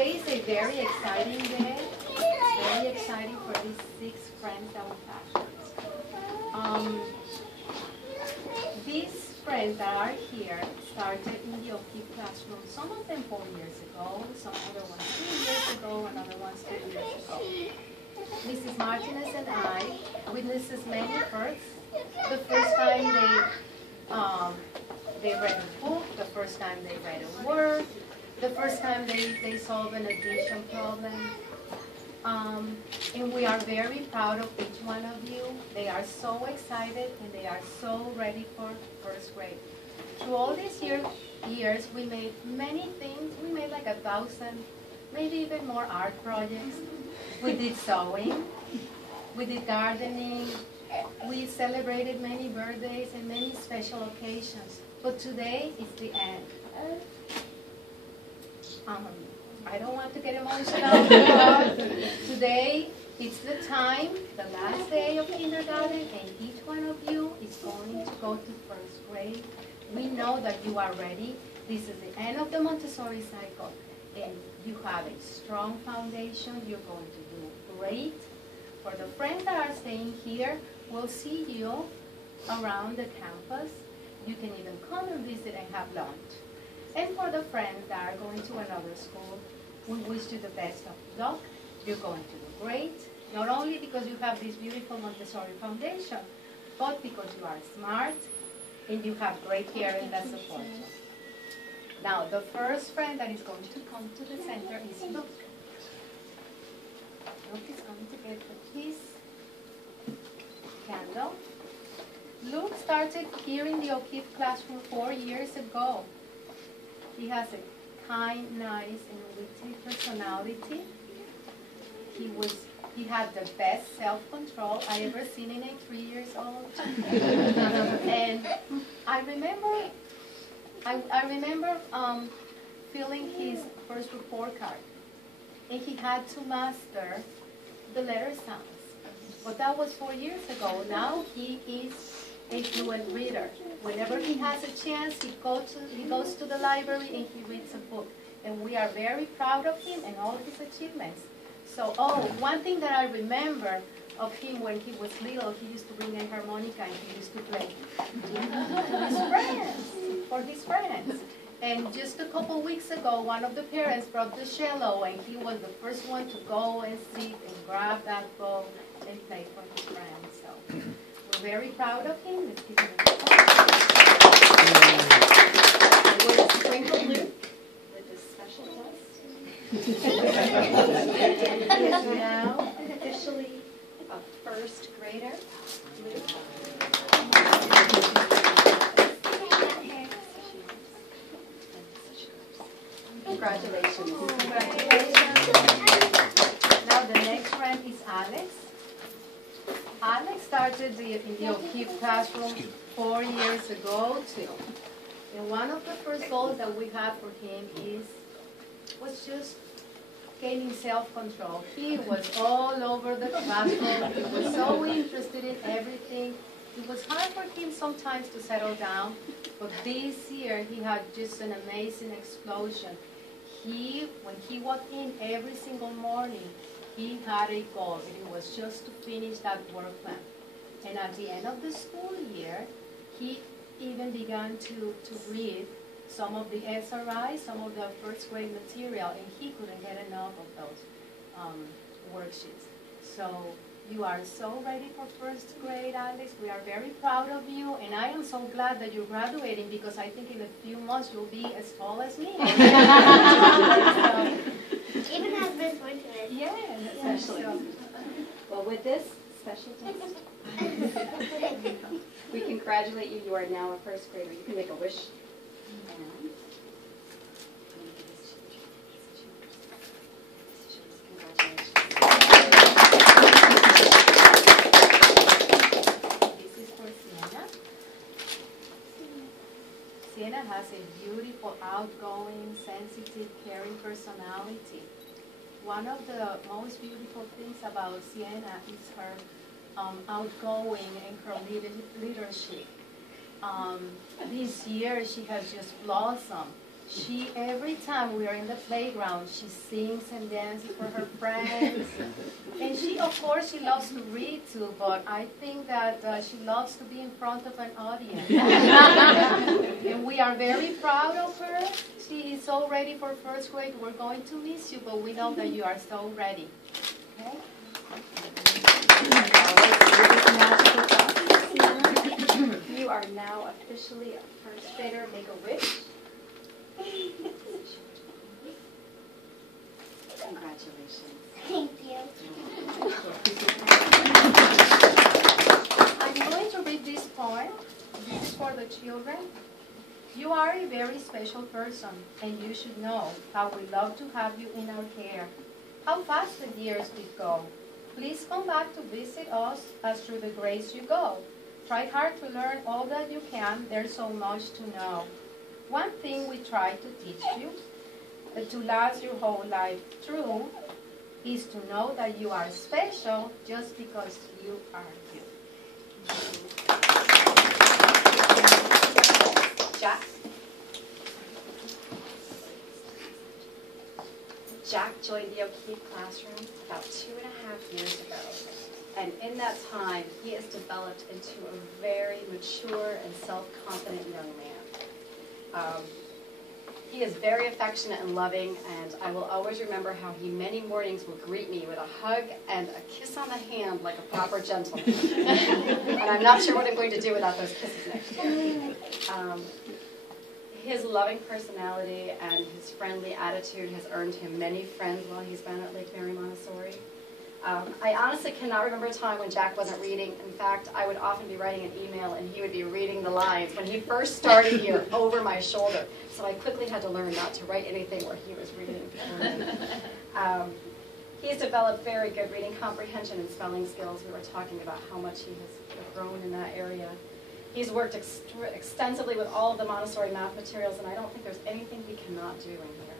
Today is a very exciting day. Very exciting for these 6 friends that we have. These friends that are here started in the O'Keeffe classroom, some of them 4 years ago, some other ones 3 years ago, another ones 2 years ago. Mrs. Martinez and I witnesses many firsts. The first time they read a book, the first time they read a word, the first time they solved an addition problem. And we are very proud of each one of you. They are so excited and they are so ready for first grade. Through all these years, we made many things. We made like 1,000, maybe even more art projects. We did sewing. We did gardening. We celebrated many birthdays and many special occasions. But today is the end. I don't want to get emotional, but today it's the time, the last day of kindergarten, and each one of you is going to go to first grade. We know that you are ready. This is the end of the Montessori cycle, and you have a strong foundation. You're going to do great. For the friends that are staying here, we'll see you around the campus. You can even come and visit and have lunch. And for the friends that are going to another school, we wish you the best of luck. You're going to do great, not only because you have this beautiful Montessori foundation, but because you are smart and you have great parents that support you. Now, the first friend that is going to come to the center is Luke. Luke is going to get his candle. Luke started here in the O'Keeffe classroom 4 years ago. He has a kind, nice, and witty personality. He had the best self-control I ever seen in a 3 years old. And I remember filling his first report card, and he had to master the letter sounds. But that was 4 years ago. Now he is a fluent reader. Whenever he has a chance, he goes to the library and he reads a book. And we are very proud of him and all his achievements. So, one thing that I remember of him when he was little, he used to bring a harmonica and he used to play for his friends. And just a couple weeks ago, one of the parents brought the cello, and he was the first one to go and sit and grab that bow and play for his friends. So we're very proud of him. Let's give him a applause. We'll sprinkle Luke with this special dust. He is now officially a first grader. Luke. Congratulations. Congratulations. Now the next friend is Alex. Alex started in the O'Keeffe classroom 4 years ago too. And one of the first goals that we had for him was just gaining self-control. He was all over the classroom. He was so interested in everything. It was hard for him sometimes to settle down, but this year he had just an amazing explosion. When he walked in every single morning, he had a goal, and it was just to finish that work plan. And at the end of the school year, he even began to read some of the SRI, some of the first grade material, and he couldn't get enough of those worksheets. So you are so ready for first grade, Alex. We are very proud of you, and I am so glad that you're graduating, because I think in a few months you'll be as tall as me. Even as Miss Martinez. Yes, Especially. Well, with this special dust, we congratulate you. You are now a first grader. You can make a wish. And Sienna has a beautiful, outgoing, sensitive, caring personality. One of the most beautiful things about Sienna is her outgoing and her leadership. This year she has just blossomed. Every time we are in the playground, she sings and dances for her friends. And of course, she loves to read too, but I think that she loves to be in front of an audience. And we are very proud of her. She is so ready for first grade. We're going to miss you, but we know that you are so ready. Okay? You are now officially a first grader. Make a wish. Congratulations. Thank you. I'm going to read this poem. This is for the children. You are a very special person, and you should know how we love to have you in our care. How fast the years did go. Please come back to visit us as through the grades you go. Try hard to learn all that you can. There's so much to know. One thing we try to teach you, to last your whole life through, is to know that you are special just because you are you. Jack? Jack joined the O'Keefe classroom about 2.5 years ago. And in that time, he has developed into a very mature and self-confident young man. He is very affectionate and loving, and I will always remember how he many mornings will greet me with a hug and a kiss on the hand like a proper gentleman. And I'm not sure what I'm going to do without those kisses next year. His loving personality and his friendly attitude has earned him many friends while he's been at Lake Mary Montessori. I honestly cannot remember a time when Jack wasn't reading. In fact, I would often be writing an email and he would be reading the lines when he first started here over my shoulder. So I quickly had to learn not to write anything where he was reading for me. He's developed very good reading comprehension and spelling skills. We were talking about how much he has grown in that area. He's worked extensively with all of the Montessori math materials, and I don't think there's anything we cannot do in here.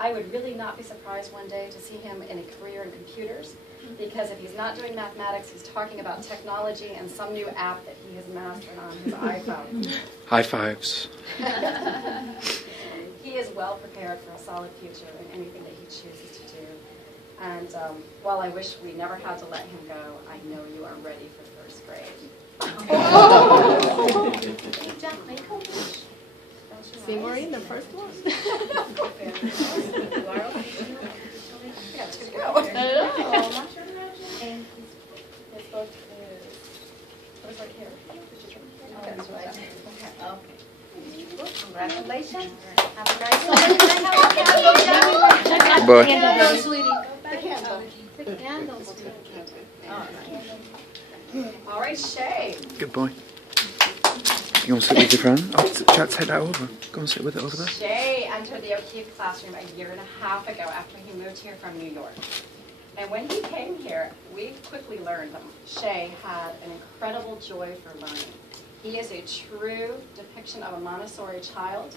I would really not be surprised one day to see him in a career in computers, because if he's not doing mathematics, he's talking about technology and some new app that he has mastered on his iPhone. High fives. He is well prepared for a solid future in anything that he chooses to do. And while I wish we never had to let him go, I know you are ready for first grade. Jack, make a wish. See, Maureen, the first one. I got two to go. And His book is right here. okay. Congratulations. Have a nice day. Bye. Candle, sweetie. The candle. The candle, sweetie. All right, Shay. Good boy. You want to sit with your friend? Oh, Jack, take that over. Go and sit with it over there. Shay entered the O'Keefe classroom a 1.5 years ago after he moved here from New York. And when he came here, we quickly learned that Shay had an incredible joy for learning. He is a true depiction of a Montessori child,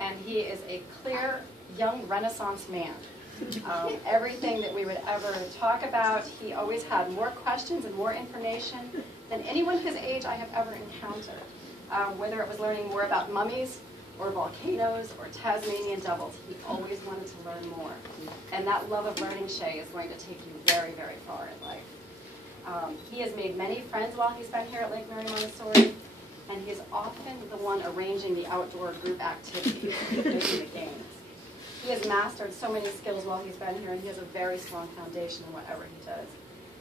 and he is a clear, young Renaissance man. Everything that we would ever talk about, he always had more questions and more information than anyone his age I have ever encountered. Whether it was learning more about mummies, or volcanoes, or Tasmanian devils, he always wanted to learn more. And that love of learning, Shay, is going to take you very, very far in life. He has made many friends while he's been here at Lake Mary Montessori, and he's often the one arranging the outdoor group activities, making the games. He has mastered so many skills while he's been here, and he has a very strong foundation in whatever he does.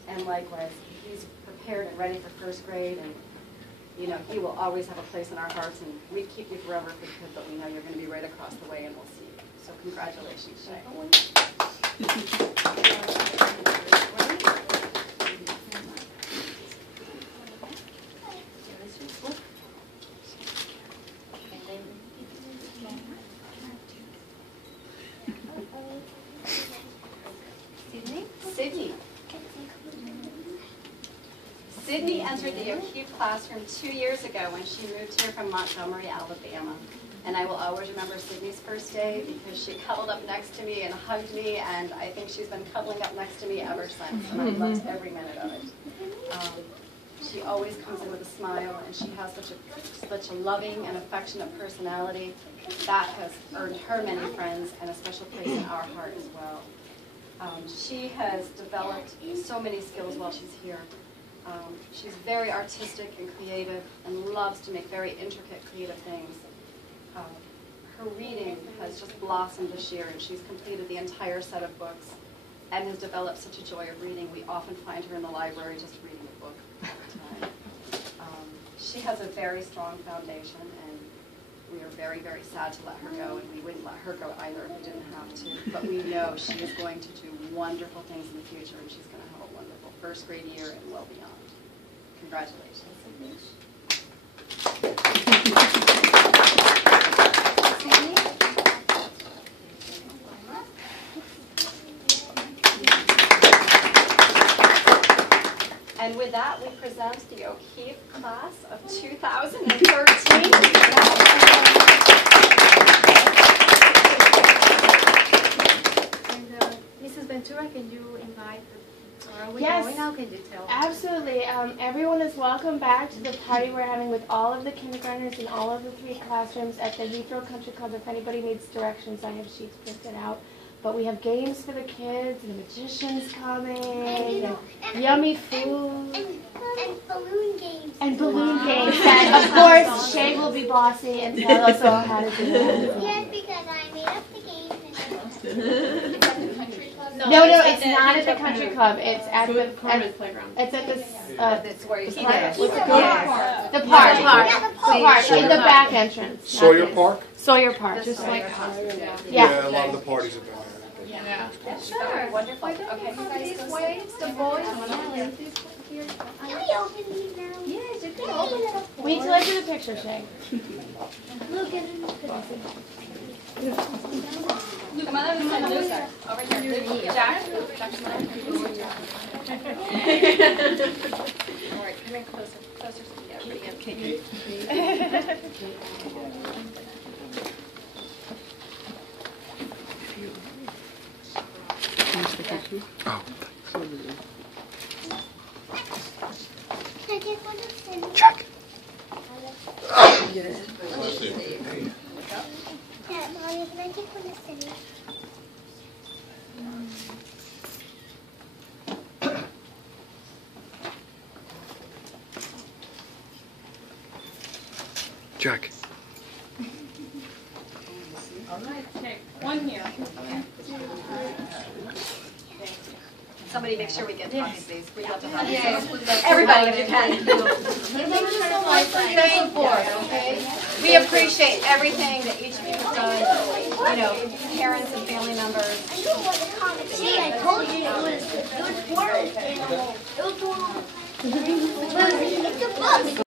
And likewise, he's prepared and ready for first grade, and you know, he will always have a place in our hearts, and we keep you forever for good, but we know you're going to be right across the way, and we'll see you. So congratulations, Shay. Sydney. Sydney entered the O'Keefe classroom 2 years ago when she moved here from Montgomery, Alabama. And I will always remember Sydney's first day because she cuddled up next to me and hugged me, and I think she's been cuddling up next to me ever since, and I've loved every minute of it. She always comes in with a smile, and she has such a loving and affectionate personality. That has earned her many friends and a special place in our heart as well. She has developed so many skills while she's here. She's very artistic and creative and loves to make very intricate creative things. Her reading has just blossomed this year, and she's completed the entire set of books and has developed such a joy of reading. We often find her in the library just reading a book all the time. She has a very strong foundation, and we are very, very sad to let her go, and we wouldn't let her go either if we didn't have to. But we know she is going to do wonderful things in the future, and she's going to have a wonderful first grade year and well beyond. Congratulations. And with that, we present the O'Keefe class of 2013. And Mrs. Ventura, can you invite are we Yes. going now? Can you tell? Absolutely. Everyone is welcome back to the party we're having with all of the kindergartners in all of the 3 classrooms at the Heathrow Country Club. If anybody needs directions, I have sheets printed out. But we have games for the kids, and the magician's coming, and yummy food. And balloon games. And balloon games. And of course, Shay will be bossy and tell us all how to do that. Yes, because I made up the game. No, it's not at the country club. It's at the playground. It's at the That's where you see that. the park in the back entrance. Sawyer Park? Sawyer Park. Just like Yeah, a lot of the parties have been there. yeah. Sure. Wonderful. Okay. These waves, the boys want to Can we open these now? Yes, you can open it. Wait till I do the picture, Shay. Look at it. Come on, Luca. Over here. Jack. Jack's mother. All right, come in closer. Closer to the okay. Oh, Can I take one of Cindy? check. Yeah, Mommy, can I take one of Cindy? Jack. Okay, one here. Somebody make sure we get copies, please. We have to have everybody if you can. Thank you so much for your support, okay? We appreciate everything that each of you have done. You know, parents and family members. I knew what the comic. See, I told you it was forest animal. It was one. It's a book.